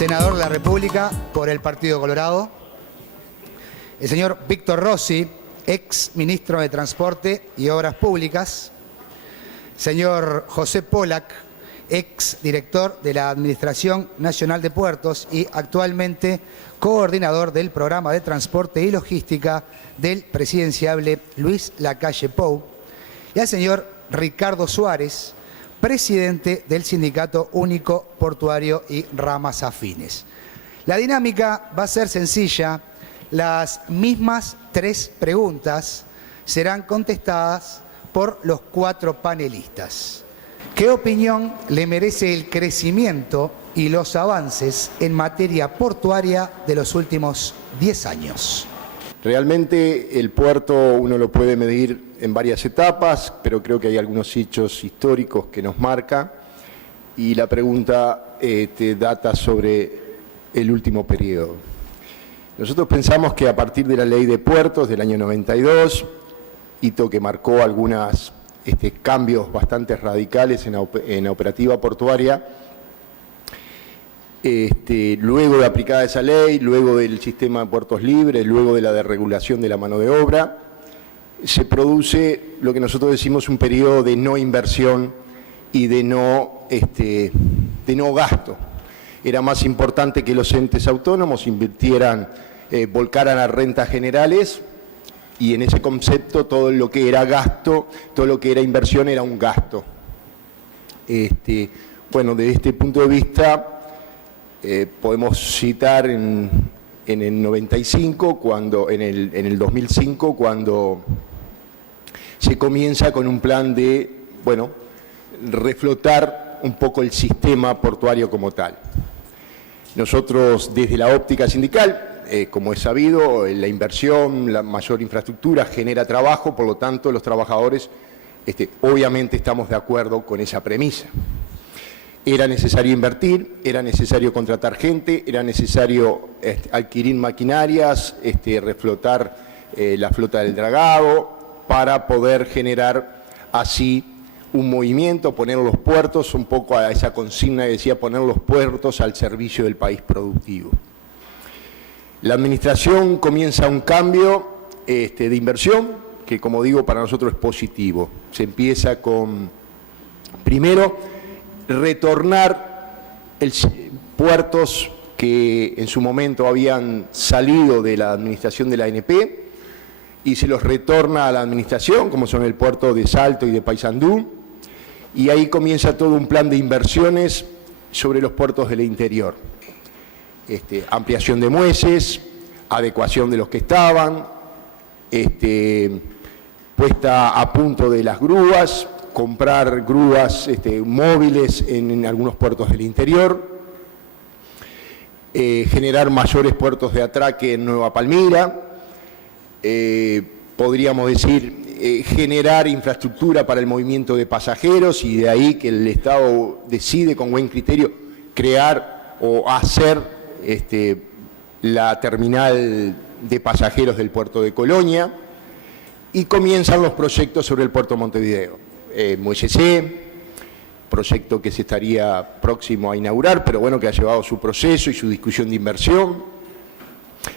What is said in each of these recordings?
senador de la República por el Partido Colorado. El señor Víctor Rossi, ex ministro de Transporte y Obras Públicas. Señor José Pollack, ex director de la Administración Nacional de Puertos y actualmente coordinador del Programa de Transporte y Logística del presidenciable Luis Lacalle Pou. Y al señor Ricardo Suárez, presidente del Sindicato Único Portuario y Ramas Afines. La dinámica va a ser sencilla. Las mismas 3 preguntas serán contestadas por los 4 panelistas. ¿Qué opinión le merece el crecimiento y los avances en materia portuaria de los últimos 10 años? Realmente el puerto uno lo puede medir en varias etapas, pero creo que hay algunos hechos históricos que nos marcan y la pregunta data sobre el último periodo. Nosotros pensamos que a partir de la Ley de Puertos del año 92, hito que marcó algunos cambios bastante radicales en la operativa portuaria, luego de aplicada esa ley, luego del sistema de puertos libres, luego de la desregulación de la mano de obra, se produce lo que nosotros decimos un periodo de no inversión y de no gasto. Era más importante que los entes autónomos invirtieran, volcaran a rentas generales, y en ese concepto todo lo que era gasto, todo lo que era inversión era un gasto. Bueno, desde este punto de vista, podemos citar en el 95, en el 2005, cuando se comienza con un plan de, reflotar un poco el sistema portuario como tal. Nosotros, desde la óptica sindical, como es sabido, la inversión, la mayor infraestructura genera trabajo, por lo tanto, los trabajadores, obviamente estamos de acuerdo con esa premisa. Era necesario invertir, era necesario contratar gente, era necesario adquirir maquinarias, reflotar la flota del dragado para poder generar así un movimiento, poner los puertos, un poco a esa consigna que decía, poner los puertos al servicio del país productivo. La administración comienza un cambio de inversión que, como digo, para nosotros es positivo. Se empieza con, primero, retornar puertos que en su momento habían salido de la administración de la ANP y se los retorna a la administración, como son el puerto de Salto y de Paysandú, y ahí comienza todo un plan de inversiones sobre los puertos del interior. Ampliación de muelles, adecuación de los que estaban, puesta a punto de las grúas, comprar grúas móviles en algunos puertos del interior, generar mayores puertos de atraque en Nueva Palmira, podríamos decir, generar infraestructura para el movimiento de pasajeros y de ahí que el Estado decide con buen criterio crear o hacer la terminal de pasajeros del puerto de Colonia y comienzan los proyectos sobre el puerto de Montevideo. Muelle C, proyecto que se estaría próximo a inaugurar, pero bueno, que ha llevado su proceso y su discusión de inversión.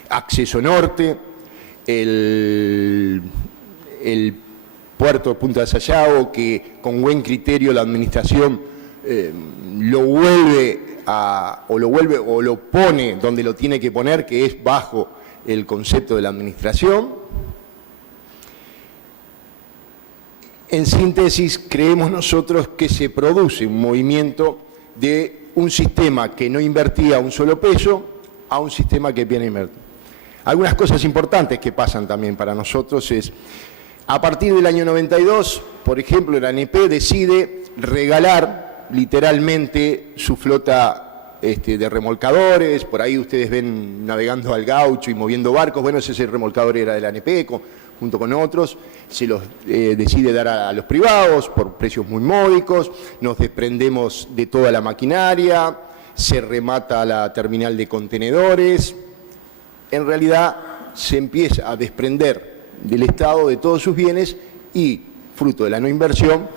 Acceso Norte, el puerto de Punta de Sayago, que con buen criterio la administración lo pone donde lo tiene que poner, que es bajo el concepto de la administración. En síntesis, creemos nosotros que se produce un movimiento de un sistema que no invertía un solo peso a un sistema que viene a invertir. Algunas cosas importantes que pasan también para nosotros es, a partir del año 92, por ejemplo, la ANP decide regalar literalmente su flota de remolcadores. Por ahí ustedes ven navegando al Gaucho y moviendo barcos. Bueno, ese remolcador era de la ANP, junto con otros. Se los decide dar a los privados por precios muy módicos. Nos desprendemos de toda la maquinaria. Se remata la terminal de contenedores. En realidad se empieza a desprender del Estado de todos sus bienes y, fruto de la no inversión,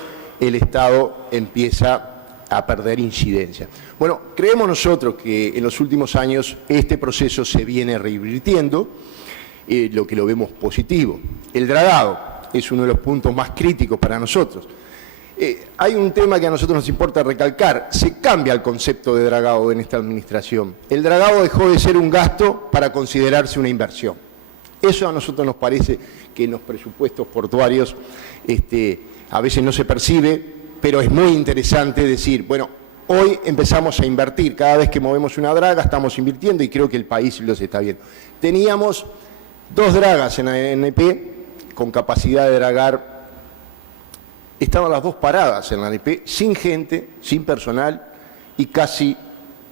el Estado empieza a perder incidencia. Bueno, creemos nosotros que en los últimos años este proceso se viene revirtiendo, lo que lo vemos positivo. El dragado es uno de los puntos más críticos para nosotros. Hay un tema que a nosotros nos importa recalcar: se cambia el concepto de dragado en esta administración. El dragado dejó de ser un gasto para considerarse una inversión. Eso a nosotros nos parece que en los presupuestos portuarios a veces no se percibe, pero es muy interesante decir, bueno, hoy empezamos a invertir, cada vez que movemos una draga estamos invirtiendo y creo que el país los está viendo. Teníamos 2 dragas en la ANP con capacidad de dragar. Estaban las 2 paradas en la ANP, sin gente, sin personal y casi,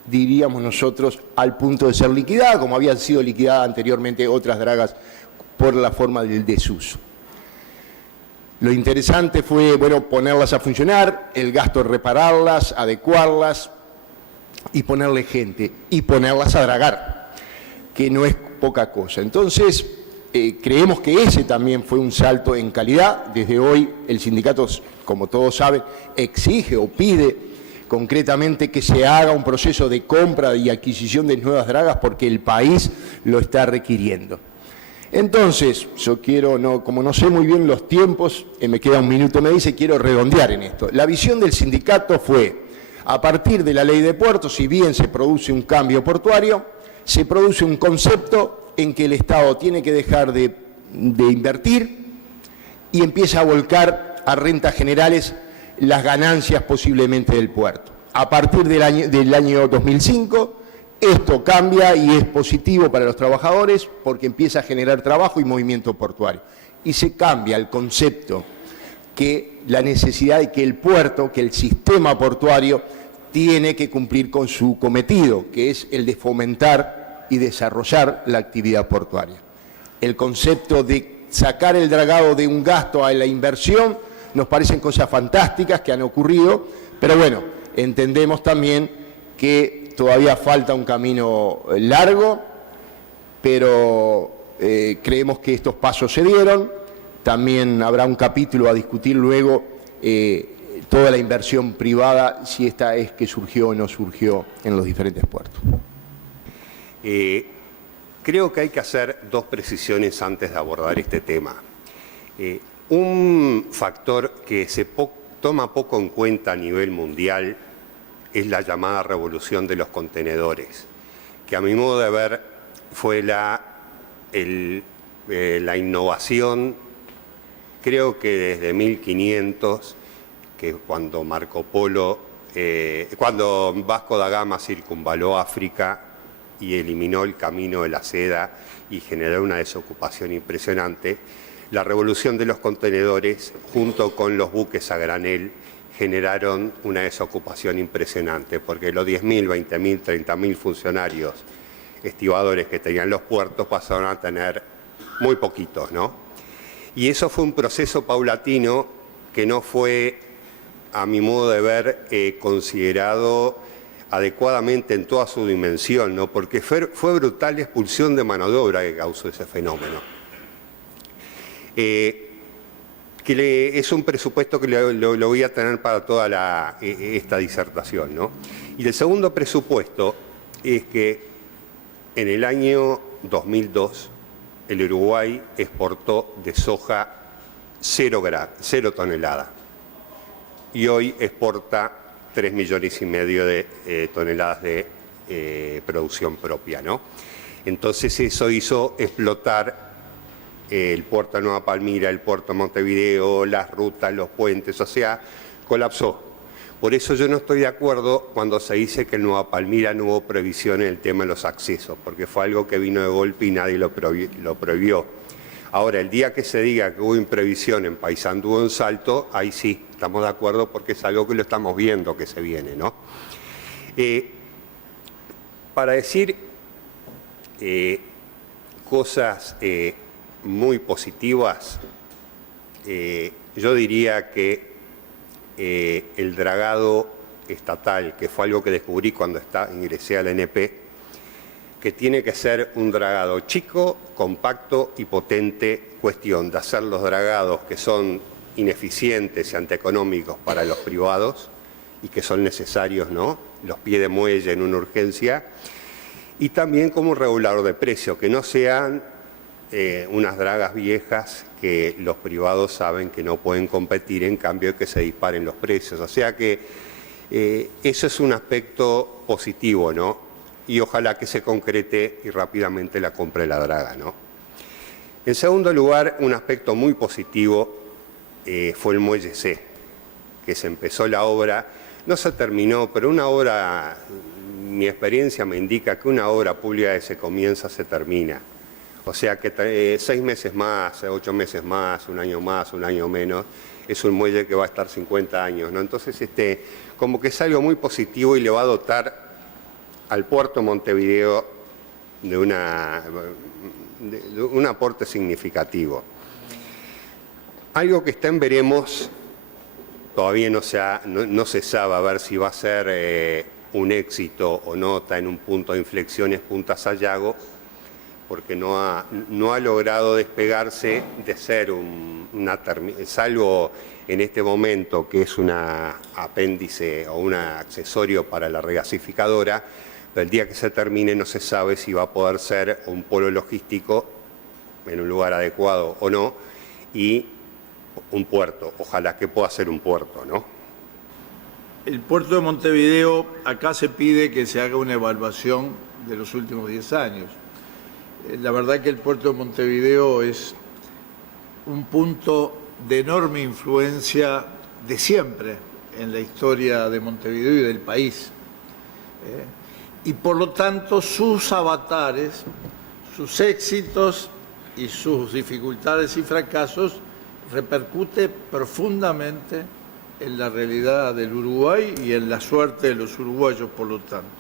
diríamos nosotros, al punto de ser liquidada, como habían sido liquidadas anteriormente otras dragas por la forma del desuso. Lo interesante fue, bueno, ponerlas a funcionar, el gasto de repararlas, adecuarlas y ponerle gente y ponerlas a dragar, que no es poca cosa. Entonces, creemos que ese también fue un salto en calidad. Desde hoy el sindicato, como todos saben, exige o pide concretamente que se haga un proceso de compra y adquisición de nuevas dragas porque el país lo está requiriendo. Entonces, yo quiero, como no sé muy bien los tiempos, me queda un minuto, me dice, quiero redondear en esto. La visión del sindicato fue, a partir de la ley de puertos, si bien se produce un cambio portuario, se produce un concepto en que el Estado tiene que dejar de invertir y empieza a volcar a rentas generales las ganancias posiblemente del puerto. A partir del año 2005, esto cambia y es positivo para los trabajadores porque empieza a generar trabajo y movimiento portuario. Y se cambia el concepto, que la necesidad de que el puerto, que el sistema portuario tiene que cumplir con su cometido, que es el de fomentar y desarrollar la actividad portuaria. El concepto de sacar el dragado de un gasto a la inversión nos parecen cosas fantásticas que han ocurrido, pero bueno, entendemos también que todavía falta un camino largo, pero creemos que estos pasos se dieron. También habrá un capítulo a discutir luego toda la inversión privada, si esta es que surgió o no surgió en los diferentes puertos. Creo que hay que hacer 2 precisiones antes de abordar este tema. Un factor que se toma poco en cuenta a nivel mundial es la llamada revolución de los contenedores, que a mi modo de ver fue la innovación, creo que desde 1500, que cuando cuando Vasco da Gama circunvaló África y eliminó el camino de la seda y generó una desocupación impresionante, la revolución de los contenedores, junto con los buques a granel, generaron una desocupación impresionante, porque los 10.000, 20.000, 30.000 funcionarios estibadores que tenían los puertos pasaron a tener muy poquitos, ¿no? Y eso fue un proceso paulatino que no fue, a mi modo de ver, considerado adecuadamente en toda su dimensión, ¿no? Porque fue brutal la expulsión de mano de obra que causó ese fenómeno. Es un presupuesto que lo voy a tener para toda esta disertación, ¿no? Y el segundo presupuesto es que en el año 2002 el Uruguay exportó de soja 0 toneladas y hoy exporta 3,5 millones de toneladas de producción propia, ¿no? Entonces eso hizo explotar el puerto de Nueva Palmira, el puerto de Montevideo, las rutas, los puentes, o sea, colapsó. Por eso yo no estoy de acuerdo cuando se dice que en Nueva Palmira no hubo previsión en el tema de los accesos, porque fue algo que vino de golpe y nadie lo prohibió. Ahora, el día que se diga que hubo imprevisión en Paysandú o en Salto, ahí sí, estamos de acuerdo porque es algo que lo estamos viendo que se viene, ¿no? Para decir cosas muy positivas, yo diría que el dragado estatal, que fue algo que descubrí cuando ingresé a la ANP, que tiene que ser un dragado chico, compacto y potente, cuestión de hacer los dragados que son ineficientes y antieconómicos para los privados y que son necesarios, ¿no? Los pies de muelle en una urgencia, y también como un regulador de precios, que no sean unas dragas viejas que los privados saben que no pueden competir, en cambio de que se disparen los precios. O sea que eso es un aspecto positivo, ¿no? Y ojalá que se concrete y rápidamente la compra de la draga, ¿no? En segundo lugar, un aspecto muy positivo fue el Muelle C, que se empezó la obra, no se terminó, pero una obra, mi experiencia me indica que una obra pública que se comienza se termina. O sea que 6 meses más, 8 meses más, un año menos, es un muelle que va a estar 50 años, ¿no? Entonces, como que es algo muy positivo y le va a dotar al puerto de Montevideo de un aporte significativo. Algo que está en veremos, todavía no se sabe a ver si va a ser un éxito o no, está en un punto de inflexión, es Punta Sayago, porque no ha logrado despegarse de ser salvo en este momento que es un apéndice o un accesorio para la regasificadora, pero el día que se termine no se sabe si va a poder ser un polo logístico en un lugar adecuado o no, y un puerto, ojalá que pueda ser un puerto, ¿no? El puerto de Montevideo, acá se pide que se haga una evaluación de los últimos 10 años. La verdad que el puerto de Montevideo es un punto de enorme influencia de siempre en la historia de Montevideo y del país. Y por lo tanto sus avatares, sus éxitos y sus dificultades y fracasos repercute profundamente en la realidad del Uruguay y en la suerte de los uruguayos, por lo tanto.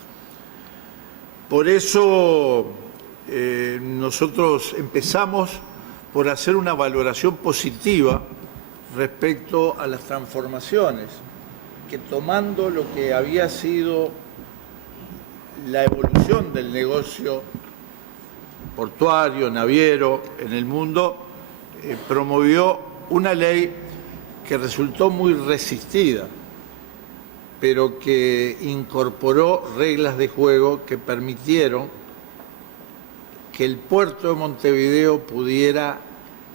Por eso nosotros empezamos por hacer una valoración positiva respecto a las transformaciones, que tomando lo que había sido la evolución del negocio portuario, naviero en el mundo, promovió una ley que resultó muy resistida, pero que incorporó reglas de juego que permitieron que el puerto de Montevideo pudiera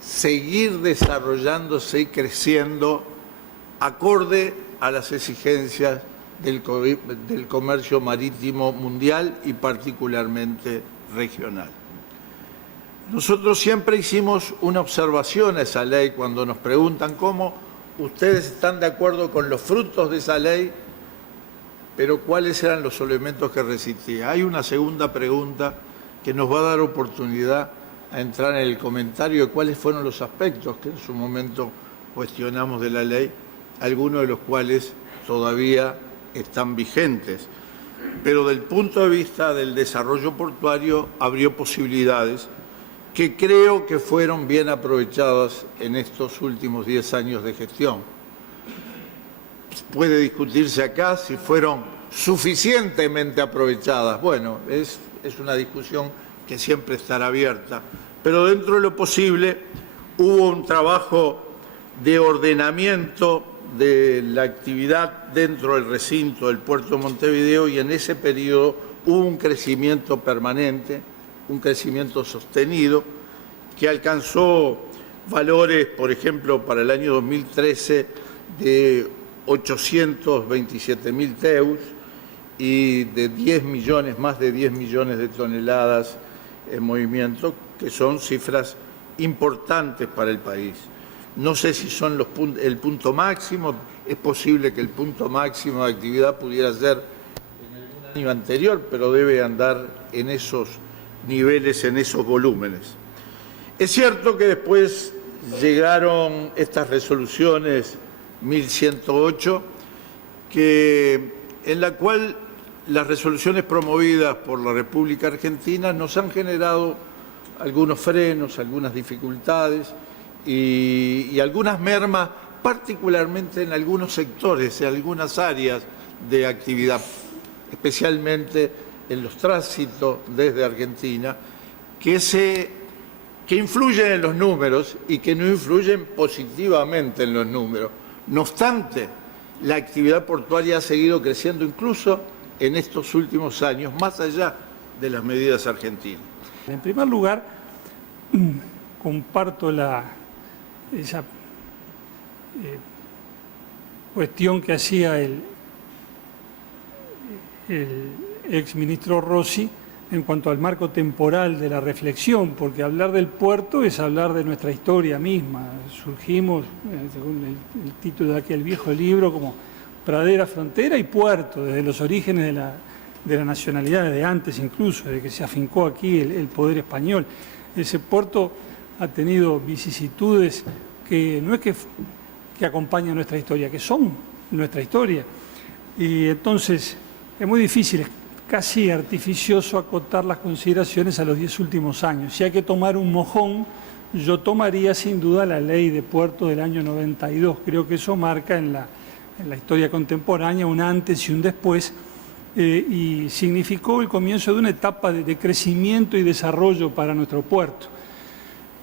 seguir desarrollándose y creciendo acorde a las exigencias del comercio marítimo mundial y particularmente regional. Nosotros siempre hicimos una observación a esa ley cuando nos preguntan cómo ustedes están de acuerdo con los frutos de esa ley, pero cuáles eran los elementos que resistían. Hay una segunda pregunta que nos va a dar oportunidad a entrar en el comentario de cuáles fueron los aspectos que en su momento cuestionamos de la ley, algunos de los cuales todavía están vigentes. Pero del punto de vista del desarrollo portuario abrió posibilidades que creo que fueron bien aprovechadas en estos últimos 10 años de gestión. Puede discutirse acá si fueron suficientemente aprovechadas. Bueno, es una discusión que siempre estará abierta, pero dentro de lo posible hubo un trabajo de ordenamiento de la actividad dentro del recinto del puerto de Montevideo y en ese periodo hubo un crecimiento permanente, un crecimiento sostenido que alcanzó valores, por ejemplo, para el año 2013 de 827.000 TEUs y de 10 millones, más de 10 millones de toneladas en movimiento, que son cifras importantes para el país. No sé si son el punto máximo, es posible que el punto máximo de actividad pudiera ser en algún año anterior, pero debe andar en esos niveles, en esos volúmenes. Es cierto que después llegaron estas resoluciones 1108, en la cual las resoluciones promovidas por la República Argentina nos han generado algunos frenos, algunas dificultades y algunas mermas, particularmente en algunos sectores, en algunas áreas de actividad, especialmente en los tránsitos desde Argentina, que influyen en los números y que no influyen positivamente en los números. No obstante, la actividad portuaria ha seguido creciendo incluso en estos últimos años, más allá de las medidas argentinas. En primer lugar, comparto esa cuestión que hacía el exministro Rossi en cuanto al marco temporal de la reflexión, porque hablar del puerto es hablar de nuestra historia misma. Surgimos, según el título de aquel viejo libro, como pradera, frontera y puerto, desde los orígenes de la nacionalidad, desde antes incluso, desde que se afincó aquí el poder español. Ese puerto ha tenido vicisitudes que no es que acompañan nuestra historia, que son nuestra historia. Y entonces es muy difícil, es casi artificioso acotar las consideraciones a los 10 últimos años. Si hay que tomar un mojón, yo tomaría sin duda la ley de puerto del año 92. Creo que eso marca en la historia contemporánea un antes y un después, y significó el comienzo de una etapa de crecimiento y desarrollo para nuestro puerto.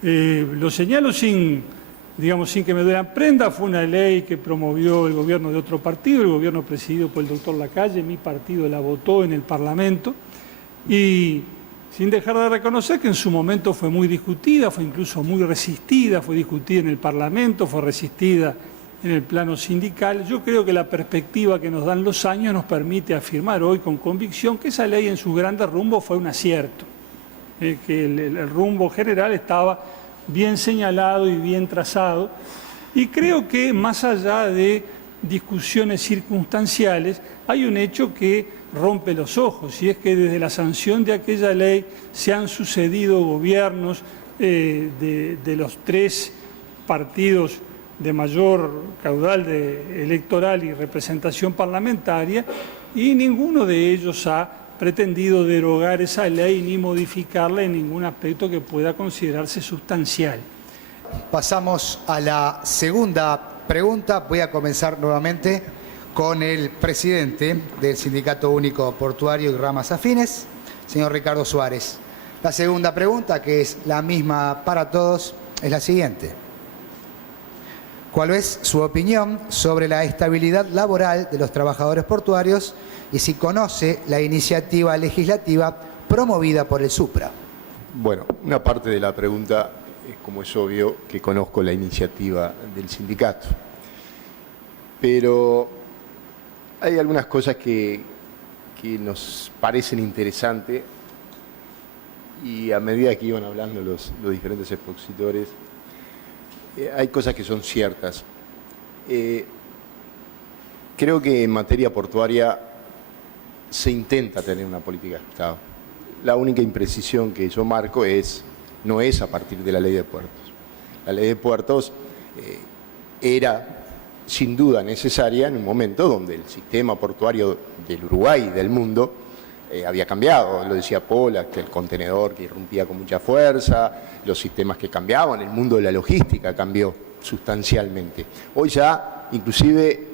Lo señalo sin que me duelan prenda. Fue una ley que promovió el gobierno de otro partido, el gobierno presidido por el doctor Lacalle. Mi partido la votó en el Parlamento, y sin dejar de reconocer que en su momento fue muy discutida, fue incluso muy resistida, fue discutida en el Parlamento, fue resistida en el plano sindical. Yo creo que la perspectiva que nos dan los años nos permite afirmar hoy con convicción que esa ley en sus grandes rumbos fue un acierto, que el rumbo general estaba bien señalado y bien trazado, y creo que más allá de discusiones circunstanciales hay un hecho que rompe los ojos, y es que desde la sanción de aquella ley se han sucedido gobiernos de los 3 partidos de mayor caudal electoral y representación parlamentaria, y ninguno de ellos ha pretendido derogar esa ley ni modificarla en ningún aspecto que pueda considerarse sustancial. Pasamos a la segunda pregunta. Voy a comenzar nuevamente con el presidente del Sindicato Único Portuario y Ramas Afines, señor Ricardo Suárez. La segunda pregunta, que es la misma para todos, es la siguiente. ¿Cuál es su opinión sobre la estabilidad laboral de los trabajadores portuarios y si conoce la iniciativa legislativa promovida por el SUPRA? Bueno, una parte de la pregunta es, como es obvio, que conozco la iniciativa del sindicato. Pero hay algunas cosas que nos parecen interesantes, y a medida que iban hablando los diferentes expositores, hay cosas que son ciertas. Creo que en materia portuaria se intenta tener una política de Estado. La única imprecisión que yo marco no es a partir de la ley de puertos. La ley de puertos era sin duda necesaria en un momento donde el sistema portuario del Uruguay y del mundo había cambiado. Lo decía Pola, que el contenedor que irrumpía con mucha fuerza, los sistemas que cambiaban, el mundo de la logística cambió sustancialmente. Hoy ya, inclusive,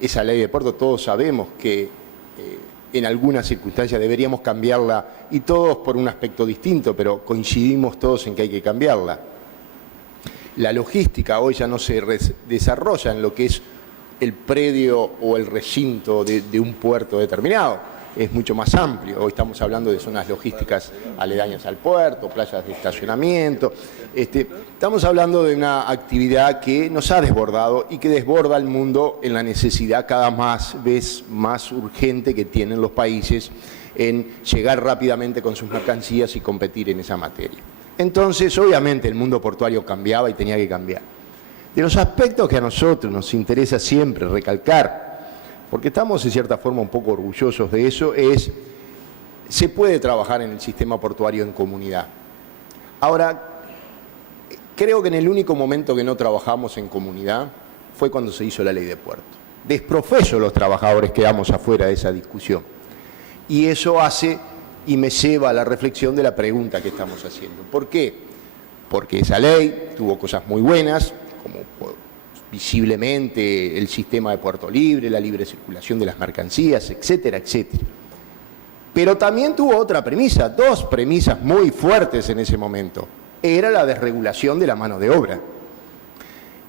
esa ley de puertos, todos sabemos que en algunas circunstancias deberíamos cambiarla, y todos por un aspecto distinto, pero coincidimos todos en que hay que cambiarla. La logística hoy ya no se desarrolla en lo que es el predio o el recinto de un puerto determinado. Es mucho más amplio. Hoy estamos hablando de zonas logísticas aledañas al puerto, playas de estacionamiento. Estamos hablando de una actividad que nos ha desbordado y que desborda al mundo en la necesidad cada vez más urgente que tienen los países en llegar rápidamente con sus mercancías y competir en esa materia. Entonces, obviamente, el mundo portuario cambiaba y tenía que cambiar. De los aspectos que a nosotros nos interesa siempre recalcar, porque estamos en cierta forma un poco orgullosos de eso, se puede trabajar en el sistema portuario en comunidad. Ahora, creo que en el único momento que no trabajamos en comunidad fue cuando se hizo la ley de puertos. Desprofeso los trabajadores quedamos afuera de esa discusión. Y eso hace y me lleva a la reflexión de la pregunta que estamos haciendo. ¿Por qué? Porque esa ley tuvo cosas muy buenas, como visiblemente el sistema de puerto libre, la libre circulación de las mercancías, etcétera, etcétera. Pero también tuvo otra premisa, 2 premisas muy fuertes en ese momento. Era la desregulación de la mano de obra.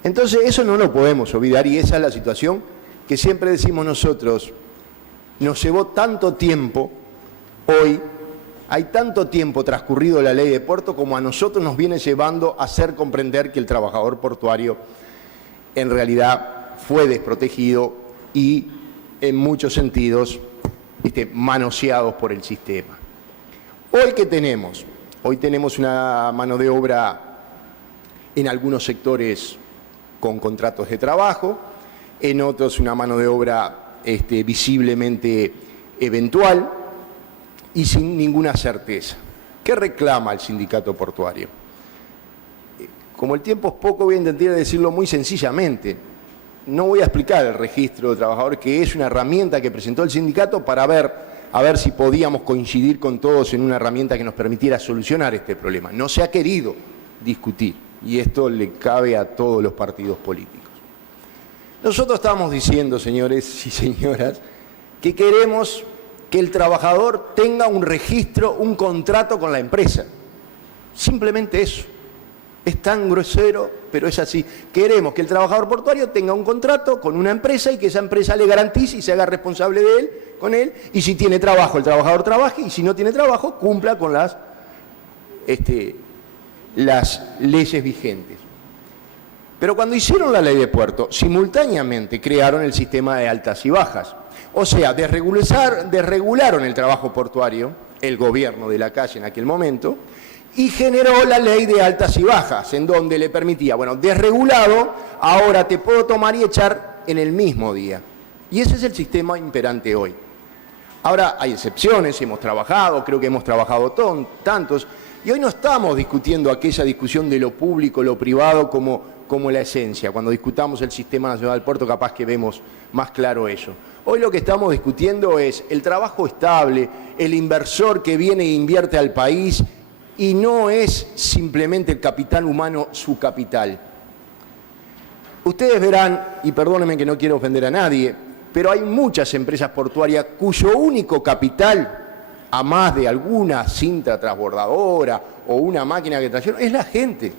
Entonces eso no lo podemos olvidar, y esa es la situación que siempre decimos nosotros, nos llevó tanto tiempo, hoy hay tanto tiempo transcurrido la ley de puerto como a nosotros nos viene llevando a hacer comprender que el trabajador portuario en realidad fue desprotegido y en muchos sentidos manoseados por el sistema. ¿Hoy qué tenemos? Hoy tenemos una mano de obra en algunos sectores con contratos de trabajo, en otros una mano de obra visiblemente eventual y sin ninguna certeza. ¿Qué reclama el sindicato portuario? Como el tiempo es poco, voy a intentar decirlo muy sencillamente. No voy a explicar el registro de trabajadores, que es una herramienta que presentó el sindicato para a ver si podíamos coincidir con todos en una herramienta que nos permitiera solucionar este problema. No se ha querido discutir, y esto le cabe a todos los partidos políticos. Nosotros estamos diciendo, señores y señoras, que queremos que el trabajador tenga un registro, un contrato con la empresa. Simplemente eso. Es tan grosero, pero es así. Queremos que el trabajador portuario tenga un contrato con una empresa y que esa empresa le garantice y se haga responsable de él, con él, y si tiene trabajo, el trabajador trabaje, y si no tiene trabajo, cumpla con las leyes vigentes. Pero cuando hicieron la ley de puerto, simultáneamente crearon el sistema de altas y bajas. O sea, desregularon el trabajo portuario, el gobierno de Lacalle en aquel momento, y generó la ley de altas y bajas, en donde le permitía, bueno, desregulado, ahora te puedo tomar y echar en el mismo día. Y ese es el sistema imperante hoy. Ahora hay excepciones, hemos trabajado, creo que hemos trabajado tantos, y hoy no estamos discutiendo aquella discusión de lo público, lo privado como la esencia. Cuando discutamos el Sistema Nacional del Puerto, capaz que vemos más claro eso. Hoy lo que estamos discutiendo es el trabajo estable, el inversor que viene e invierte al país, y no es simplemente el capital humano su capital. Ustedes verán, y perdónenme que no quiero ofender a nadie, pero hay muchas empresas portuarias cuyo único capital, a más de alguna cinta transbordadora o una máquina que trajeron, es la gente.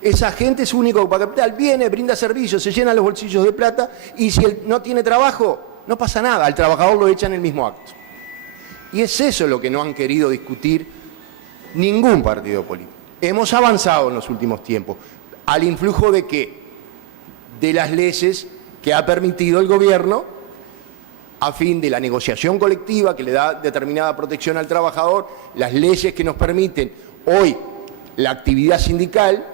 Esa gente es su único capital, viene, brinda servicios, se llena los bolsillos de plata, y si él no tiene trabajo, no pasa nada, al trabajador lo echan en el mismo acto. Y es eso lo que no han querido discutir ningún partido político. Hemos avanzado en los últimos tiempos, al influjo de ¿qué? De las leyes que ha permitido el gobierno a fin de la negociación colectiva que le da determinada protección al trabajador, las leyes que nos permiten hoy la actividad sindical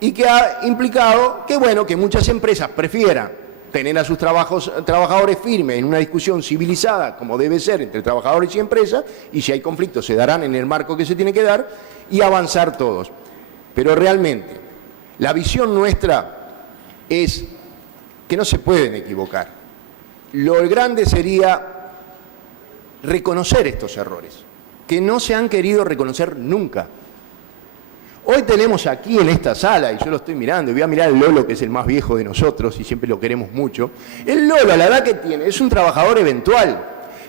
y que ha implicado que, bueno, que muchas empresas prefieran tener a sus trabajadores firmes en una discusión civilizada, como debe ser, entre trabajadores y empresas, y si hay conflictos se darán en el marco que se tiene que dar, y avanzar todos. Pero realmente, la visión nuestra es que no se pueden equivocar. Lo grande sería reconocer estos errores, que no se han querido reconocer nunca. Hoy tenemos aquí en esta sala, y yo lo estoy mirando, y voy a mirar al Lolo, que es el más viejo de nosotros, y siempre lo queremos mucho. El Lolo, a la edad que tiene, es un trabajador eventual,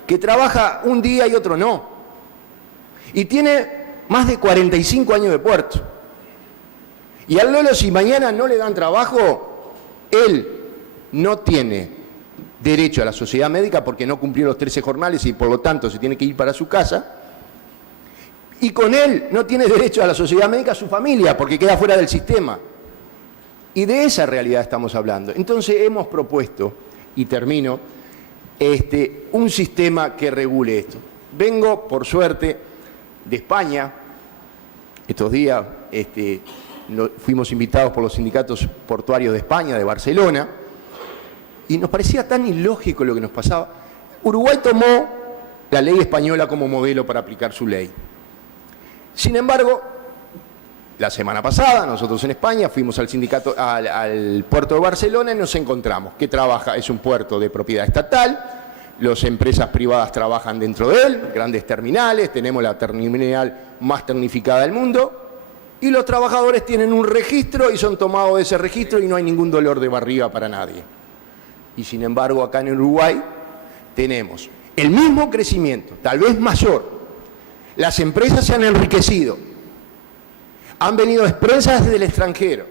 que trabaja un día y otro no. Y tiene más de 45 años de puerto. Y al Lolo, si mañana no le dan trabajo, él no tiene derecho a la sociedad médica porque no cumplió los 13 jornales y por lo tanto se tiene que ir para su casa. Y con él no tiene derecho a la sociedad médica su familia, porque queda fuera del sistema. Y de esa realidad estamos hablando. Entonces hemos propuesto, y termino, un sistema que regule esto. Vengo, por suerte, de España. Estos días fuimos invitados por los sindicatos portuarios de España, de Barcelona, y nos parecía tan ilógico lo que nos pasaba. Uruguay tomó la ley española como modelo para aplicar su ley. Sin embargo, la semana pasada, nosotros en España fuimos al puerto de Barcelona y nos encontramos que es un puerto de propiedad estatal, las empresas privadas trabajan dentro de él, grandes terminales, tenemos la terminal más tecnificada del mundo, y los trabajadores tienen un registro y son tomados de ese registro y no hay ningún dolor de barriga para nadie. Y sin embargo, acá en Uruguay tenemos el mismo crecimiento, tal vez mayor. Las empresas se han enriquecido, han venido empresas desde el extranjero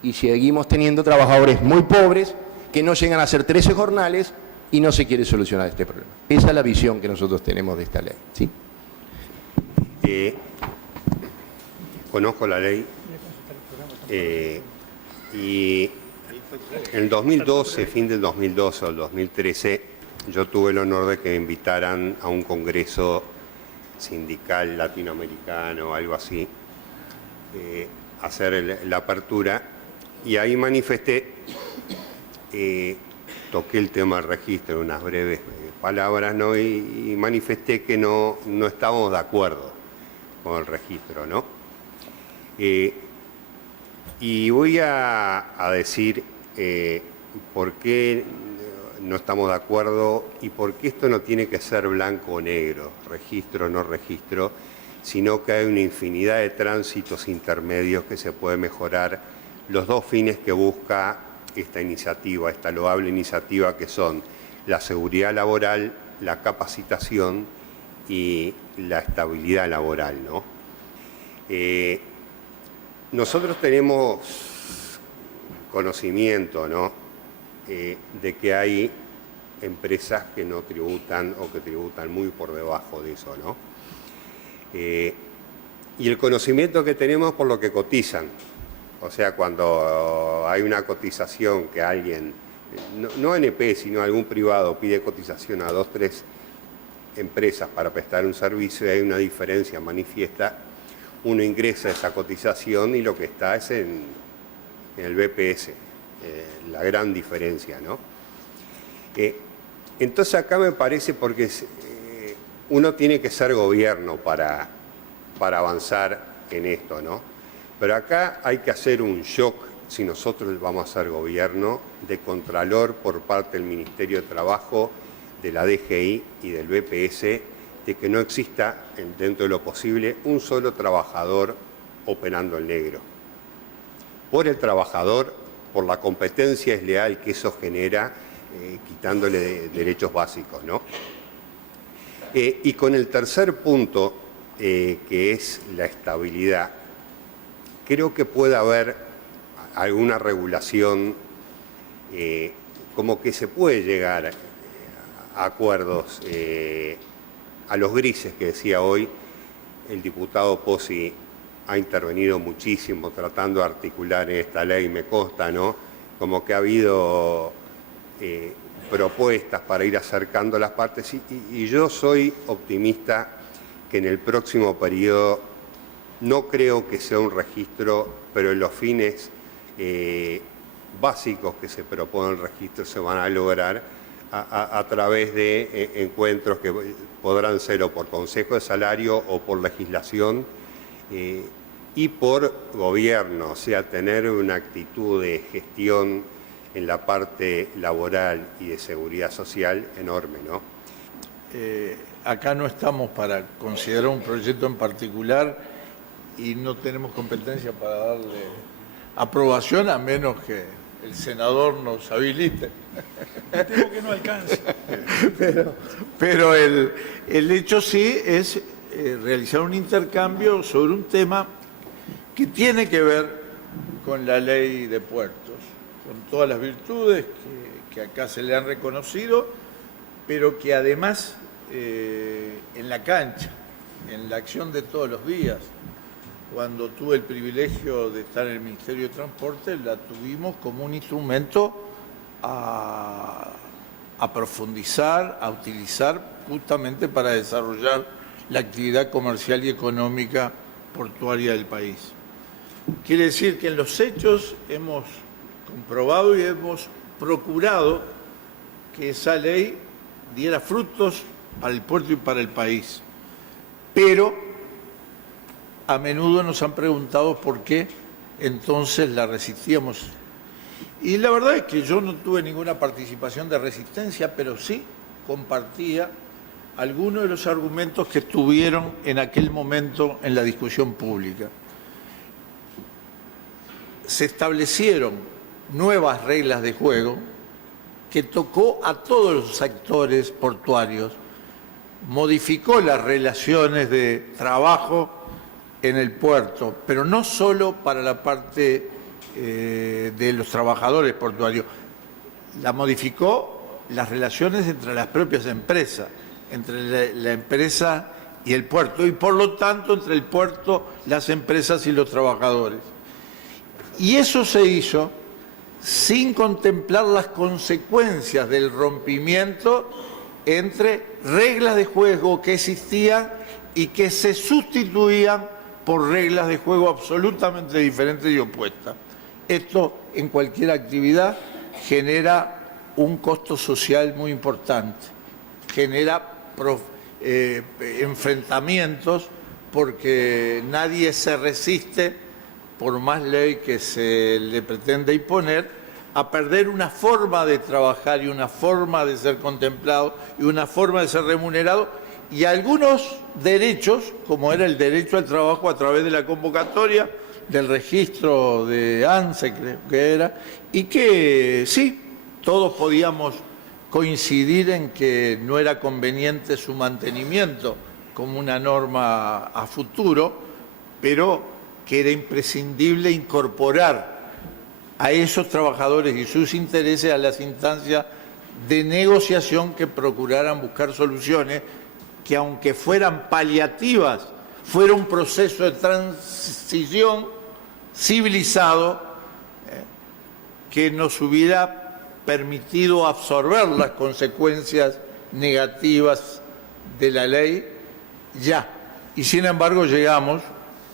y seguimos teniendo trabajadores muy pobres que no llegan a ser 13 jornales y no se quiere solucionar este problema. Esa es la visión que nosotros tenemos de esta ley, ¿sí? Conozco la ley y en el 2012, fin del 2012 o el 2013, yo tuve el honor de que me invitaran a un congreso sindical latinoamericano o algo así, a hacer la apertura, y ahí manifesté, toqué el tema del registro en unas breves palabras, ¿no? y manifesté que no estábamos de acuerdo con el registro, ¿no? Y voy a decir por qué no estamos de acuerdo y por qué esto no tiene que ser blanco o negro, registro o no registro, sino que hay una infinidad de tránsitos intermedios que se puede mejorar los dos fines que busca esta iniciativa, esta loable iniciativa, que son la seguridad laboral, la capacitación y la estabilidad laboral, ¿no? Nosotros tenemos conocimiento, ¿no?, de que hay empresas que no tributan o que tributan muy por debajo de eso, ¿no? Y el conocimiento que tenemos por lo que cotizan. O sea, cuando hay una cotización que alguien, no ANP, sino algún privado, pide cotización a 2 o 3 empresas para prestar un servicio y hay una diferencia manifiesta, uno ingresa esa cotización y lo que está es en el BPS, la gran diferencia, ¿no? Entonces acá me parece, porque uno tiene que ser gobierno para avanzar en esto, ¿no? Pero acá hay que hacer un shock, si nosotros vamos a ser gobierno, de contralor por parte del Ministerio de Trabajo, de la DGI y del BPS, de que no exista, dentro de lo posible, un solo trabajador operando en negro. Por el trabajador, por la competencia desleal que eso genera, quitándole derechos básicos, ¿no? Y con el tercer punto, que es la estabilidad, creo que puede haber alguna regulación, como que se puede llegar a acuerdos, a los grises que decía hoy. El diputado Pozzi ha intervenido muchísimo tratando de articular en esta ley, me consta, ¿no? Como que ha habido propuestas para ir acercando las partes, y yo soy optimista que en el próximo periodo, no creo que sea un registro, pero en los fines básicos que se propone el registro se van a lograr a través de encuentros que podrán ser o por consejo de salario o por legislación y por gobierno, o sea, tener una actitud de gestión en la parte laboral y de seguridad social enorme, ¿no? Acá no estamos para considerar un proyecto en particular y no tenemos competencia para darle aprobación, a menos que el senador nos habilite. Temo que no alcance. Pero el hecho sí es realizar un intercambio sobre un tema que tiene que ver con la ley de puertos, con todas las virtudes que acá se le han reconocido, pero que además en la cancha, en la acción de todos los días, cuando tuve el privilegio de estar en el Ministerio de Transporte, la tuvimos como un instrumento a profundizar, a utilizar justamente para desarrollar la actividad comercial y económica portuaria del país. Quiere decir que en los hechos hemos comprobado y hemos procurado que esa ley diera frutos para el puerto y para el país. Pero a menudo nos han preguntado por qué entonces la resistíamos. Y la verdad es que yo no tuve ninguna participación de resistencia, pero sí compartía algunos de los argumentos que estuvieron en aquel momento en la discusión pública. Se establecieron nuevas reglas de juego que tocó a todos los actores portuarios, modificó las relaciones de trabajo en el puerto, pero no solo para la parte de los trabajadores portuarios, la modificó las relaciones entre las propias empresas, entre la empresa y el puerto, y por lo tanto entre el puerto, las empresas y los trabajadores. Y eso se hizo sin contemplar las consecuencias del rompimiento entre reglas de juego que existían y que se sustituían por reglas de juego absolutamente diferentes y opuestas. Esto en cualquier actividad genera un costo social muy importante, genera enfrentamientos porque nadie se resiste, por más ley que se le pretenda imponer, a perder una forma de trabajar y una forma de ser contemplado y una forma de ser remunerado y algunos derechos, como era el derecho al trabajo a través de la convocatoria, del registro de ANSE, creo que era, y que sí, todos podíamos coincidir en que no era conveniente su mantenimiento como una norma a futuro, pero que era imprescindible incorporar a esos trabajadores y sus intereses a las instancias de negociación que procuraran buscar soluciones que, aunque fueran paliativas, fuera un proceso de transición civilizado que nos hubiera permitido absorber las consecuencias negativas de la ley ya. Y sin embargo llegamos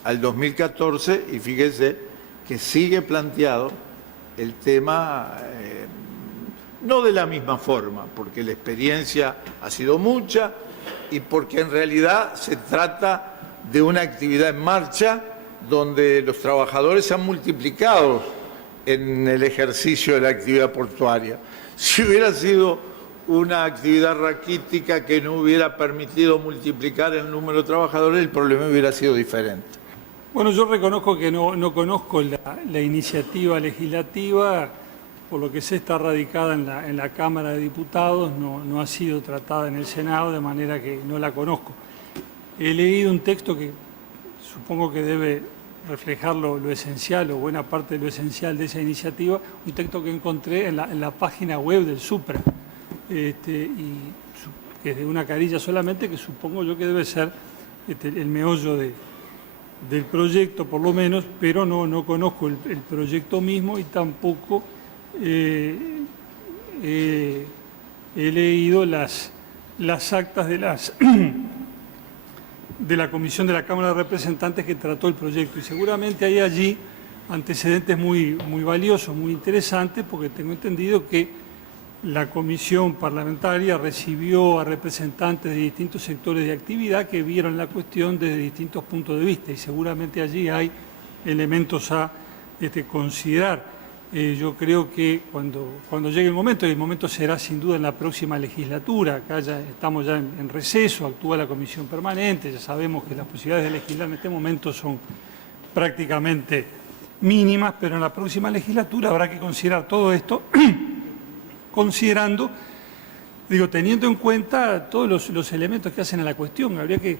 al 2014 y fíjese que sigue planteado el tema, no de la misma forma, porque la experiencia ha sido mucha y porque en realidad se trata de una actividad en marcha donde los trabajadores se han multiplicado en el ejercicio de la actividad portuaria. Si hubiera sido una actividad raquítica que no hubiera permitido multiplicar el número de trabajadores, el problema hubiera sido diferente. Bueno, yo reconozco que no conozco la iniciativa legislativa, por lo que sé está radicada en la Cámara de Diputados, no ha sido tratada en el Senado, de manera que no la conozco. He leído un texto que supongo que debe reflejar lo esencial o buena parte de lo esencial de esa iniciativa, un texto que encontré en la página web del Supra, y que es de una carilla solamente, que supongo yo que debe ser el meollo del proyecto, por lo menos, pero no conozco el proyecto mismo y tampoco he leído las actas de la Comisión de la Cámara de Representantes que trató el proyecto. Y seguramente hay allí antecedentes muy valiosos, muy interesantes, porque tengo entendido que la Comisión Parlamentaria recibió a representantes de distintos sectores de actividad que vieron la cuestión desde distintos puntos de vista y seguramente allí hay elementos a considerar. Yo creo que cuando llegue el momento, y el momento será sin duda en la próxima legislatura, acá ya estamos ya en receso, actúa la Comisión Permanente, ya sabemos que las posibilidades de legislar en este momento son prácticamente mínimas, pero en la próxima legislatura habrá que considerar todo esto, teniendo en cuenta todos los elementos que hacen a la cuestión. Habría que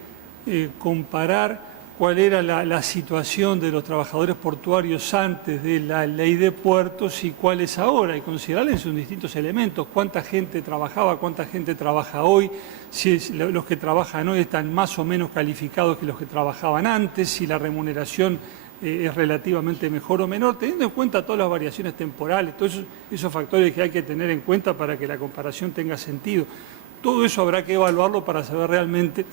comparar cuál era la situación de los trabajadores portuarios antes de la ley de puertos y cuál es ahora, y considerarles sus distintos elementos, cuánta gente trabajaba, cuánta gente trabaja hoy, si los que trabajan hoy están más o menos calificados que los que trabajaban antes, si la remuneración es relativamente mejor o menor, teniendo en cuenta todas las variaciones temporales, todos esos factores que hay que tener en cuenta para que la comparación tenga sentido. Todo eso habrá que evaluarlo para saber realmente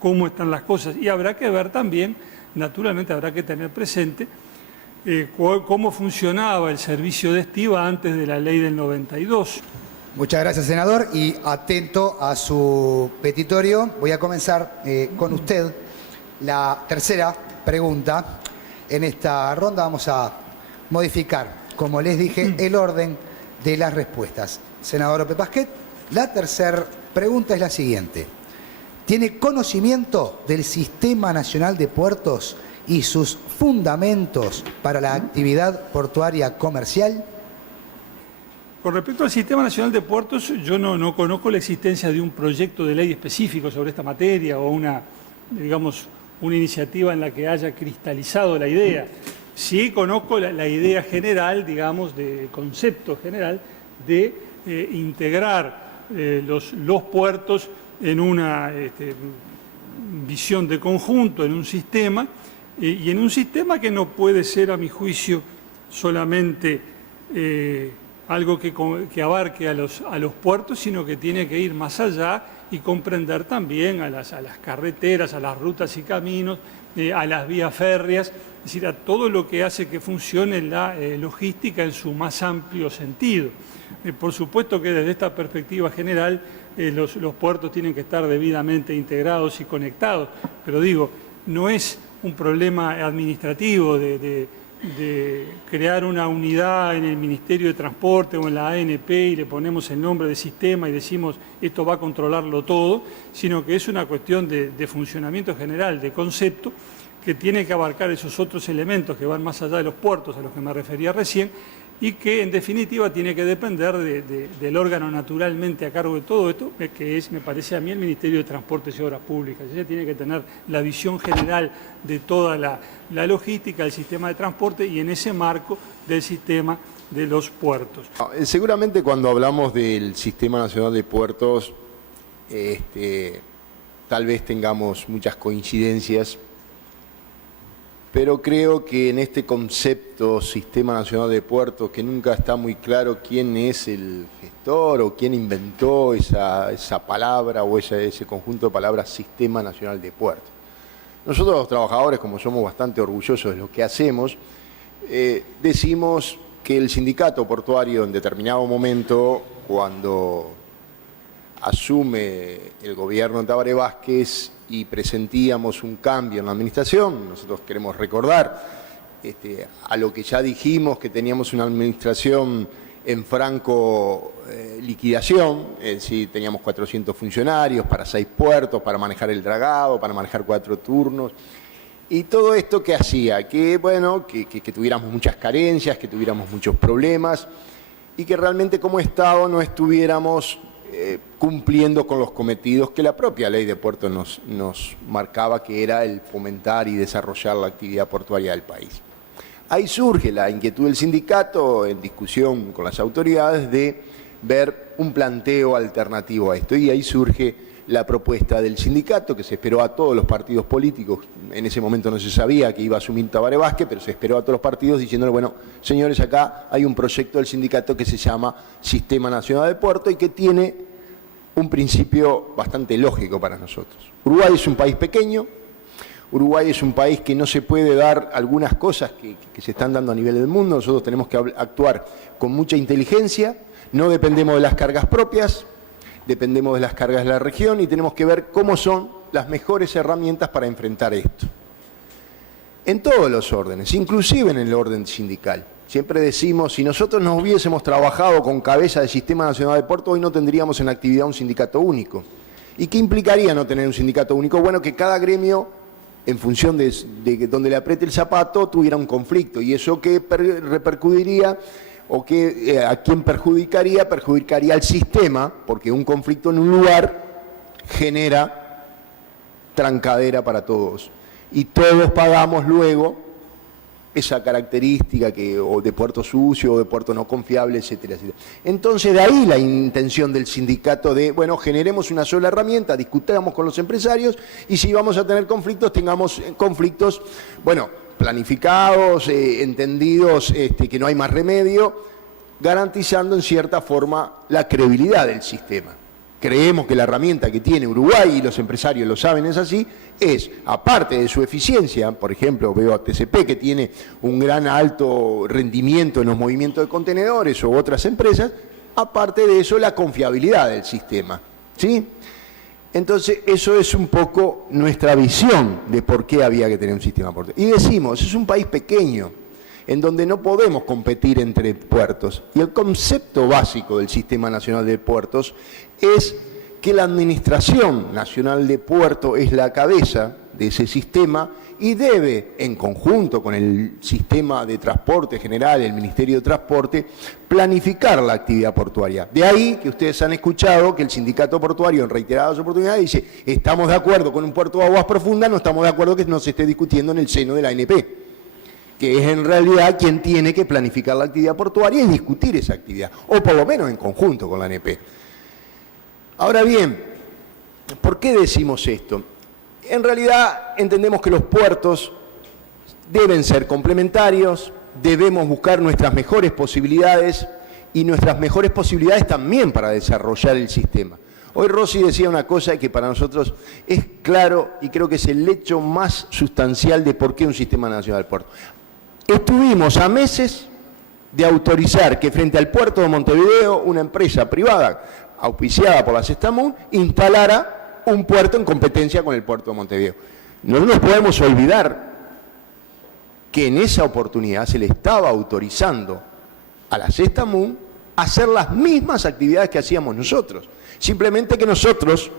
cómo están las cosas. Y habrá que ver también, naturalmente habrá que tener presente cómo funcionaba el servicio de estiba antes de la ley del 92. Muchas gracias, senador. Y atento a su petitorio, voy a comenzar con usted la tercera pregunta. En esta ronda vamos a modificar, como les dije, el orden de las respuestas. Senador López Pasquet, la tercera pregunta es la siguiente. ¿Tiene conocimiento del Sistema Nacional de Puertos y sus fundamentos para la actividad portuaria comercial? Con respecto al Sistema Nacional de Puertos, yo no conozco la existencia de un proyecto de ley específico sobre esta materia o una iniciativa en la que haya cristalizado la idea. Sí conozco la idea general, de concepto general, de integrar los puertos en una visión de conjunto, en un sistema, y en un sistema que no puede ser, a mi juicio, solamente algo que abarque a los puertos, sino que tiene que ir más allá y comprender también a las carreteras, a las rutas y caminos, a las vías férreas, es decir, a todo lo que hace que funcione la logística en su más amplio sentido. Por supuesto que desde esta perspectiva general los puertos tienen que estar debidamente integrados y conectados, pero digo, no es un problema administrativo de crear una unidad en el Ministerio de Transporte o en la ANP y le ponemos el nombre de sistema y decimos esto va a controlarlo todo, sino que es una cuestión de funcionamiento general, de concepto, que tiene que abarcar esos otros elementos que van más allá de los puertos a los que me refería recién y que en definitiva tiene que depender del órgano naturalmente a cargo de todo esto, que es, me parece a mí, el Ministerio de Transportes y Obras Públicas. Ella tiene que tener la visión general de toda la logística del sistema de transporte y en ese marco del sistema de los puertos. Seguramente cuando hablamos del Sistema Nacional de Puertos, tal vez tengamos muchas coincidencias, pero creo que en este concepto Sistema Nacional de Puertos, que nunca está muy claro quién es el gestor o quién inventó esa palabra o ese conjunto de palabras Sistema Nacional de Puertos. Nosotros los trabajadores, como somos bastante orgullosos de lo que hacemos, decimos que el sindicato portuario en determinado momento, cuando asume el gobierno de Tabaré Vázquez y presentíamos un cambio en la administración, nosotros queremos recordar a lo que ya dijimos, que teníamos una administración en franco liquidación, es decir, teníamos 400 funcionarios para 6 puertos, para manejar el dragado, para manejar 4 turnos, y todo esto que hacía, que bueno, que tuviéramos muchas carencias, que tuviéramos muchos problemas, y que realmente como Estado no estuviéramos cumpliendo con los cometidos que la propia ley de puertos nos marcaba, que era el fomentar y desarrollar la actividad portuaria del país. Ahí surge la inquietud del sindicato, en discusión con las autoridades, de ver un planteo alternativo a esto, y ahí surge la propuesta del sindicato, que se esperó a todos los partidos políticos. En ese momento no se sabía que iba a asumir Tabaré Vázquez, pero se esperó a todos los partidos diciéndole, bueno, señores, acá hay un proyecto del sindicato que se llama Sistema Nacional de Puertos y que tiene un principio bastante lógico para nosotros. Uruguay es un país pequeño, Uruguay es un país que no se puede dar algunas cosas que se están dando a nivel del mundo. Nosotros tenemos que actuar con mucha inteligencia, no dependemos de las cargas propias, dependemos de las cargas de la región y tenemos que ver cómo son las mejores herramientas para enfrentar esto. En todos los órdenes, inclusive en el orden sindical. Siempre decimos, si nosotros no hubiésemos trabajado con cabeza del Sistema Nacional de Puertos, hoy no tendríamos en actividad un sindicato único. ¿Y qué implicaría no tener un sindicato único? Bueno, que cada gremio, en función de donde le apriete el zapato, tuviera un conflicto. ¿Y eso qué repercutiría? ¿O que a quién perjudicaría? Perjudicaría al sistema, porque un conflicto en un lugar genera trancadera para todos. Y todos pagamos luego esa característica o de puerto sucio o de puerto no confiable, etcétera, etcétera. Entonces, de ahí la intención del sindicato de, bueno, generemos una sola herramienta, discutamos con los empresarios y si vamos a tener conflictos, tengamos conflictos, bueno, planificados, entendidos, que no hay más remedio, garantizando en cierta forma la credibilidad del sistema. Creemos que la herramienta que tiene Uruguay, y los empresarios lo saben, es así, es, aparte de su eficiencia, por ejemplo, veo a TCP que tiene un gran alto rendimiento en los movimientos de contenedores u otras empresas, aparte de eso, la confiabilidad del sistema, ¿sí? Entonces, eso es un poco nuestra visión de por qué había que tener un sistema portuario. Y decimos, es un país pequeño, en donde no podemos competir entre puertos. Y el concepto básico del Sistema Nacional de Puertos es que la Administración Nacional de Puertos es la cabeza de ese sistema y debe, en conjunto con el Sistema de Transporte General, el Ministerio de Transporte, planificar la actividad portuaria. De ahí que ustedes han escuchado que el sindicato portuario en reiteradas oportunidades dice, estamos de acuerdo con un puerto de aguas profundas, no estamos de acuerdo que no se esté discutiendo en el seno de la ANP. que es en realidad quien tiene que planificar la actividad portuaria y discutir esa actividad, o por lo menos en conjunto con la ANP. Ahora bien, ¿por qué decimos esto? En realidad entendemos que los puertos deben ser complementarios, debemos buscar nuestras mejores posibilidades y nuestras mejores posibilidades también para desarrollar el sistema. Hoy Rossi decía una cosa que para nosotros es claro y creo que es el hecho más sustancial de por qué un sistema nacional de puertos. Estuvimos a meses de autorizar que frente al puerto de Montevideo una empresa privada auspiciada por la Sextamun instalara un puerto en competencia con el puerto de Montevideo. No nos podemos olvidar que en esa oportunidad se le estaba autorizando a la Sextamun a hacer las mismas actividades que hacíamos nosotros. Simplemente que nosotros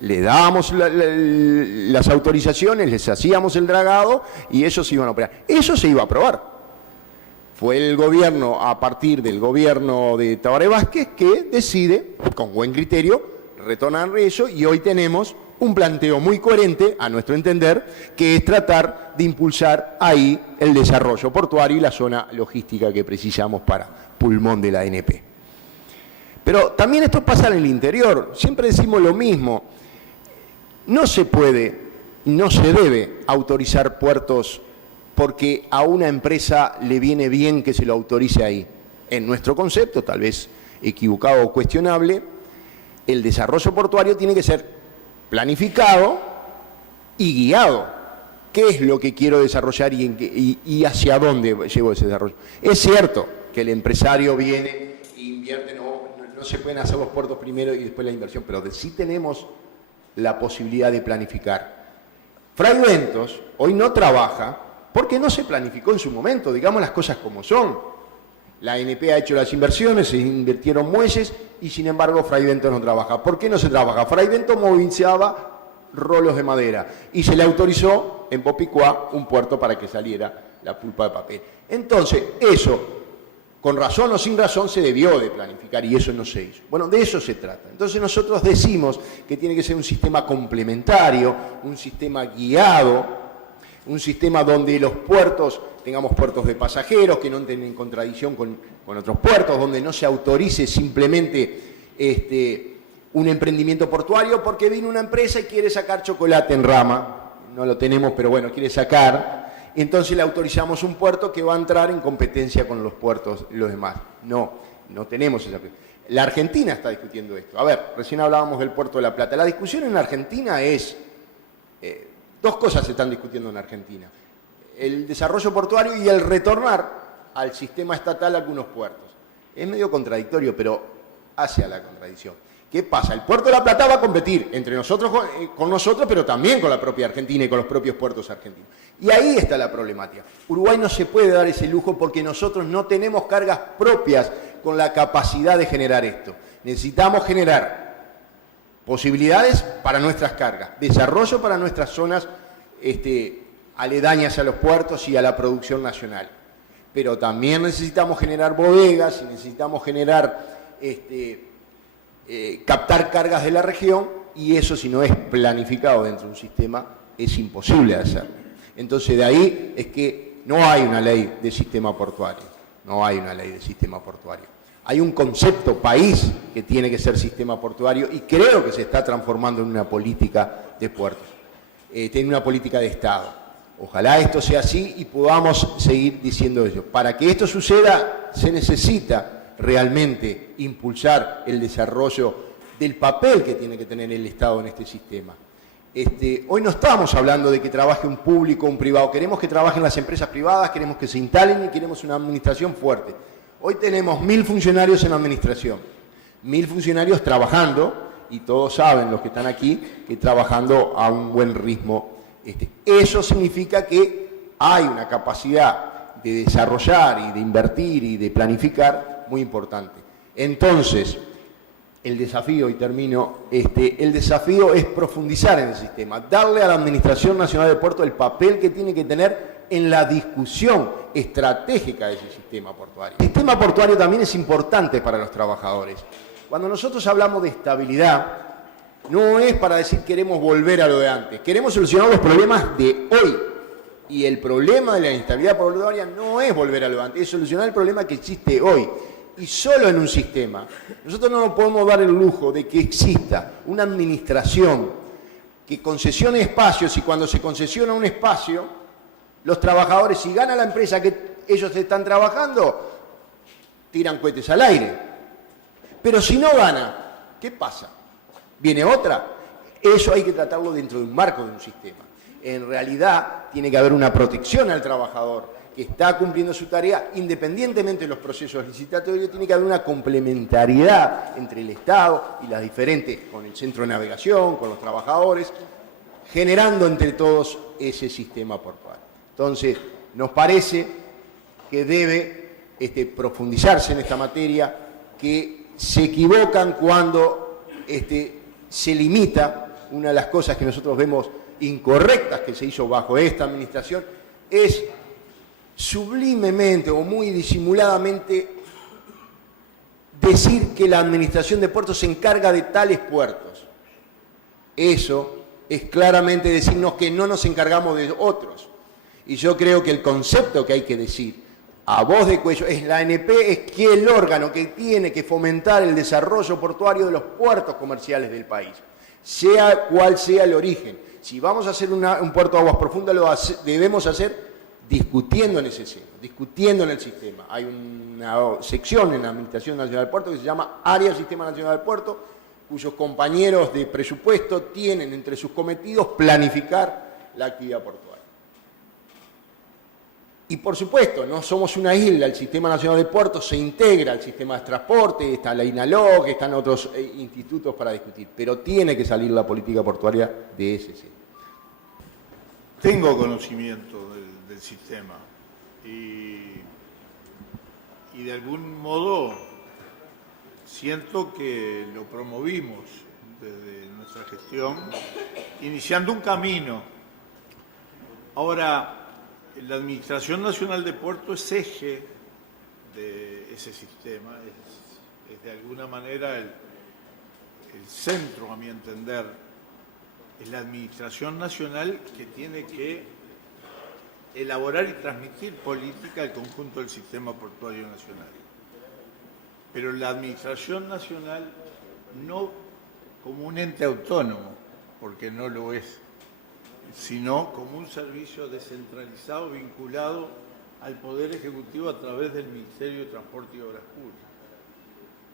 le dábamos las autorizaciones, les hacíamos el dragado y ellos se iban a operar. Eso se iba a aprobar. Fue el gobierno, a partir del gobierno de Tabaré Vázquez, que decide, con buen criterio, retornar eso y hoy tenemos un planteo muy coherente, a nuestro entender, que es tratar de impulsar ahí el desarrollo portuario y la zona logística que precisamos para pulmón de la ANP. Pero también esto pasa en el interior, siempre decimos lo mismo, no se puede, no se debe autorizar puertos porque a una empresa le viene bien que se lo autorice ahí. En nuestro concepto, tal vez equivocado o cuestionable, el desarrollo portuario tiene que ser planificado y guiado. ¿Qué es lo que quiero desarrollar y hacia dónde llevo ese desarrollo? Es cierto que el empresario viene e invierte, no se pueden hacer los puertos primero y después la inversión, pero sí tenemos la posibilidad de planificar. Fray Ventos hoy no trabaja porque no se planificó en su momento, digamos las cosas como son. La ANP ha hecho las inversiones, se invirtieron muelles y sin embargo Fray Ventos no trabaja. ¿Por qué no se trabaja? Fray Ventos movilizaba rolos de madera y se le autorizó en Popicuá un puerto para que saliera la pulpa de papel. Entonces, eso, con razón o sin razón, se debió de planificar y eso no se hizo. Bueno, de eso se trata. Entonces nosotros decimos que tiene que ser un sistema complementario, un sistema guiado, un sistema donde los puertos, tengamos puertos de pasajeros que no entren en contradicción con otros puertos, donde no se autorice simplemente un emprendimiento portuario porque vino una empresa y quiere sacar chocolate en rama, no lo tenemos, pero bueno, quiere sacar. Entonces le autorizamos un puerto que va a entrar en competencia con los puertos y los demás. No tenemos esa. La Argentina está discutiendo esto. A ver, recién hablábamos del Puerto de la Plata. La discusión en la Argentina es, dos cosas se están discutiendo en Argentina. El desarrollo portuario y el retornar al sistema estatal algunos puertos. Es medio contradictorio, pero hacia la contradicción. ¿Qué pasa? El Puerto de la Plata va a competir entre nosotros con nosotros, pero también con la propia Argentina y con los propios puertos argentinos. Y ahí está la problemática. Uruguay no se puede dar ese lujo porque nosotros no tenemos cargas propias con la capacidad de generar esto. Necesitamos generar posibilidades para nuestras cargas, desarrollo para nuestras zonas aledañas a los puertos y a la producción nacional. Pero también necesitamos generar bodegas y necesitamos generar captar cargas de la región y eso si no es planificado dentro de un sistema es imposible de hacerlo. Entonces de ahí es que no hay una ley de sistema portuario, no hay una ley de sistema portuario. Hay un concepto país que tiene que ser sistema portuario y creo que se está transformando en una política de puertos, tiene una política de Estado. Ojalá esto sea así y podamos seguir diciendo eso. Para que esto suceda se necesita realmente impulsar el desarrollo del papel que tiene que tener el Estado en este sistema. Hoy no estamos hablando de que trabaje un público o un privado, queremos que trabajen las empresas privadas, queremos que se instalen y queremos una administración fuerte. Hoy tenemos 1000 funcionarios en la administración, 1000 funcionarios trabajando, y todos saben, los que están aquí, que trabajando a un buen ritmo. Eso significa que hay una capacidad de desarrollar y de invertir y de planificar muy importante. Entonces, el desafío, y termino, el desafío es profundizar en el sistema, darle a la Administración Nacional de Puertos el papel que tiene que tener en la discusión estratégica de ese sistema portuario. El sistema portuario también es importante para los trabajadores. Cuando nosotros hablamos de estabilidad, no es para decir queremos volver a lo de antes, queremos solucionar los problemas de hoy. Y el problema de la inestabilidad portuaria no es volver a Levante, es solucionar el problema que existe hoy. Y solo en un sistema. Nosotros no nos podemos dar el lujo de que exista una administración que concesione espacios, y cuando se concesiona un espacio, los trabajadores, si gana la empresa que ellos están trabajando, tiran cohetes al aire. Pero si no gana, ¿qué pasa? ¿Viene otra? Eso hay que tratarlo dentro de un marco de un sistema. En realidad, tiene que haber una protección al trabajador que está cumpliendo su tarea, independientemente de los procesos licitatorios. Tiene que haber una complementariedad entre el Estado y las diferentes, con el centro de navegación, con los trabajadores, generando entre todos ese sistema portuario. Entonces, nos parece que debe profundizarse en esta materia, que se equivocan cuando se limita. Una de las cosas que nosotros vemos incorrectas que se hizo bajo esta administración es sublimemente o muy disimuladamente decir que la administración de puertos se encarga de tales puertos. Eso es claramente decirnos que no nos encargamos de otros. Y yo creo que el concepto que hay que decir a voz de cuello es: la ANP es que el órgano que tiene que fomentar el desarrollo portuario de los puertos comerciales del país, sea cual sea el origen. Si vamos a hacer un puerto de aguas profundas, debemos hacer discutiendo en ese seno, discutiendo en el sistema. Hay una sección en la Administración Nacional del Puerto que se llama Área Sistema Nacional del Puerto, cuyos compañeros de presupuesto tienen entre sus cometidos planificar la actividad portuaria. Y por supuesto, no somos una isla, el Sistema Nacional de Puertos se integra al sistema de transporte, está la INALOC, están otros institutos para discutir, pero tiene que salir la política portuaria de ese seno. Tengo conocimiento del sistema y de algún modo siento que lo promovimos desde nuestra gestión, iniciando un camino. Ahora, la Administración Nacional de Puertos es eje de ese sistema, es de alguna manera el centro, a mi entender. Es la Administración Nacional que tiene que elaborar y transmitir política al conjunto del sistema portuario nacional. Pero la Administración Nacional no como un ente autónomo, porque no lo es, sino como un servicio descentralizado vinculado al Poder Ejecutivo a través del Ministerio de Transporte y Obras Públicas.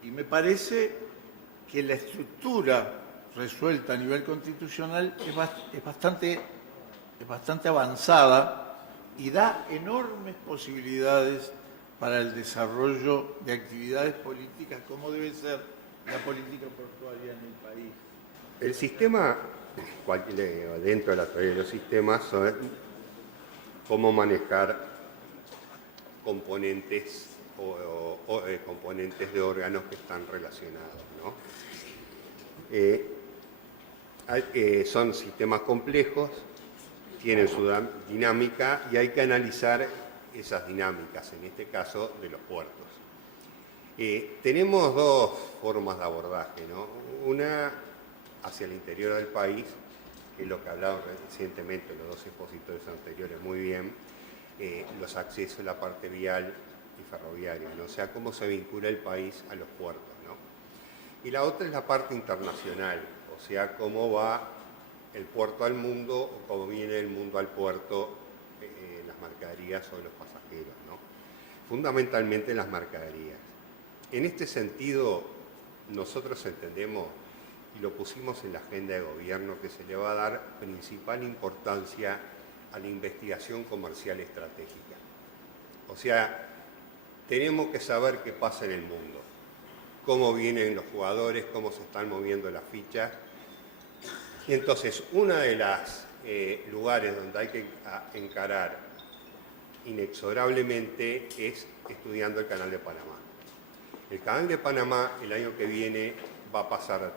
Y me parece que la estructura resuelta a nivel constitucional es bastante avanzada y da enormes posibilidades para el desarrollo de actividades políticas como debe ser la política portuaria en el país. El sistema, dentro de la teoría de los sistemas, son cómo manejar componentes componentes de órganos que están relacionados, ¿no? Son sistemas complejos, tienen su dinámica y hay que analizar esas dinámicas, en este caso de los puertos. Tenemos dos formas de abordaje, ¿no? Una hacia el interior del país, que es lo que hablaban recientemente los dos expositores anteriores muy bien, los accesos a la parte vial y ferroviaria, ¿no? O sea, cómo se vincula el país a los puertos, ¿no? Y la otra es la parte internacional, o sea, cómo va el puerto al mundo o cómo viene el mundo al puerto, las mercaderías o los pasajeros, ¿no? Fundamentalmente las mercaderías. En este sentido, nosotros entendemos, y lo pusimos en la agenda de gobierno, que se le va a dar principal importancia a la investigación comercial estratégica. O sea, tenemos que saber qué pasa en el mundo, cómo vienen los jugadores, cómo se están moviendo las fichas. Y entonces, uno de los lugares donde hay que encarar inexorablemente es estudiando el Canal de Panamá. El Canal de Panamá el año que viene va a pasar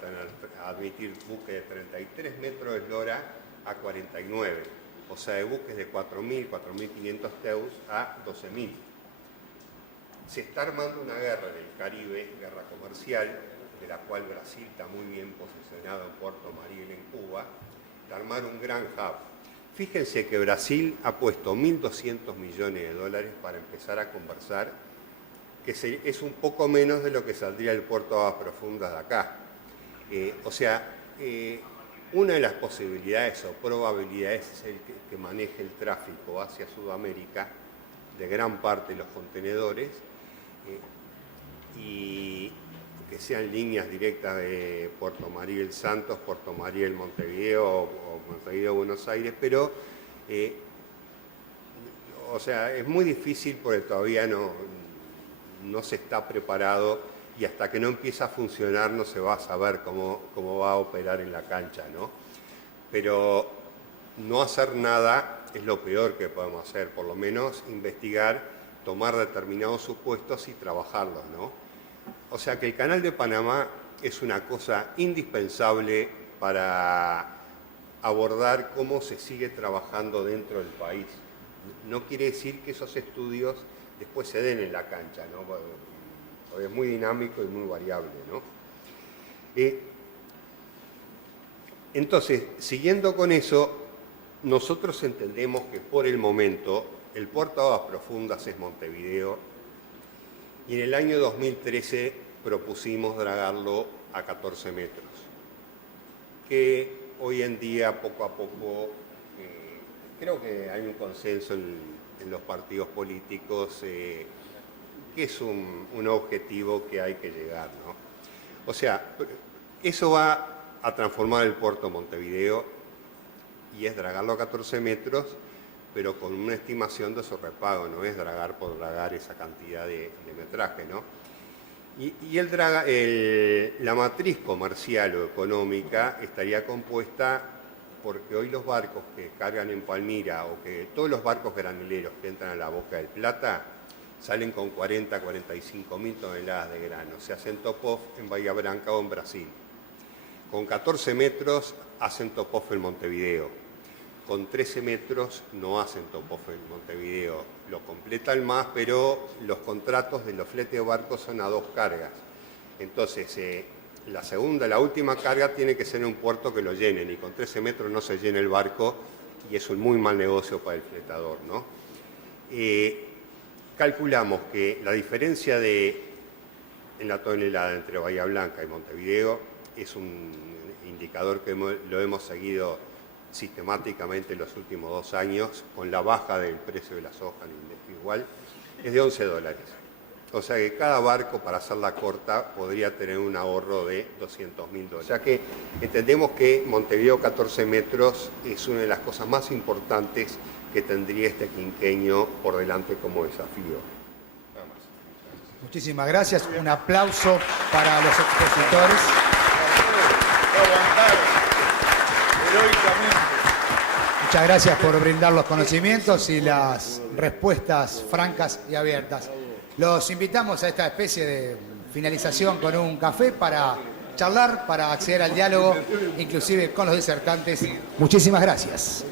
a admitir buques de 33 metros de eslora a 49, o sea, de buques de 4.000, 4.500 teus a 12.000. Se está armando una guerra en el Caribe, guerra comercial, de la cual Brasil está muy bien posicionado en Puerto Marine, en Cuba, de armar un gran hub. Fíjense que Brasil ha puesto 1.200 millones de dólares para empezar a conversar, que es un poco menos de lo que saldría el puerto de Aguas Profundas de acá. Una de las posibilidades o probabilidades es el que maneje el tráfico hacia Sudamérica de gran parte de los contenedores y que sean líneas directas de Puerto Mariel Santos, Puerto Mariel Montevideo o Montevideo Buenos Aires, pero es muy difícil porque todavía no se está preparado y hasta que no empieza a funcionar no se va a saber cómo va a operar en la cancha, ¿no? Pero no hacer nada es lo peor que podemos hacer, por lo menos investigar, tomar determinados supuestos y trabajarlos, ¿no? O sea que el Canal de Panamá es una cosa indispensable para abordar cómo se sigue trabajando dentro del país. No quiere decir que esos estudios después se den en la cancha, ¿no? Porque es muy dinámico y muy variable, ¿no? Entonces, siguiendo con eso, nosotros entendemos que por el momento el puerto de Aguas Profundas es Montevideo y en el año 2013 propusimos dragarlo a 14 metros, que hoy en día poco a poco creo que hay un consenso en los partidos políticos que es un objetivo que hay que llegar, ¿no? O sea, eso va a transformar el puerto de Montevideo y es dragarlo a 14 metros, pero con una estimación de su repago, no es dragar por dragar esa cantidad de metraje, ¿no? Y la matriz comercial o económica estaría compuesta porque hoy los barcos que cargan en Palmira o que todos los barcos granuleros que entran a la Boca del Plata salen con 40, 45 mil toneladas de grano. Se hacen top-off en Bahía Blanca o en Brasil. Con 14 metros hacen top-off en Montevideo. Con 13 metros no hacen top-off en Montevideo. Lo completan más, pero los contratos de los fletes de barcos son a 2 cargas. Entonces, la última carga tiene que ser en un puerto que lo llenen, y con 13 metros no se llena el barco y es un muy mal negocio para el fletador, ¿no? Calculamos que la diferencia en la tonelada entre Bahía Blanca y Montevideo es un indicador que lo hemos seguido sistemáticamente en los últimos 2 años, con la baja del precio de la soja igual, es de $11. O sea que cada barco, para hacerla corta, podría tener un ahorro de $200.000. O sea que entendemos que Montevideo 14 metros es una de las cosas más importantes que tendría este quinquenio por delante como desafío. Nada más. Muchísimas gracias. Un aplauso para los expositores. Muchas gracias por brindar los conocimientos y las respuestas francas y abiertas. Los invitamos a esta especie de finalización con un café para charlar, para acceder al diálogo, inclusive con los disertantes. Muchísimas gracias.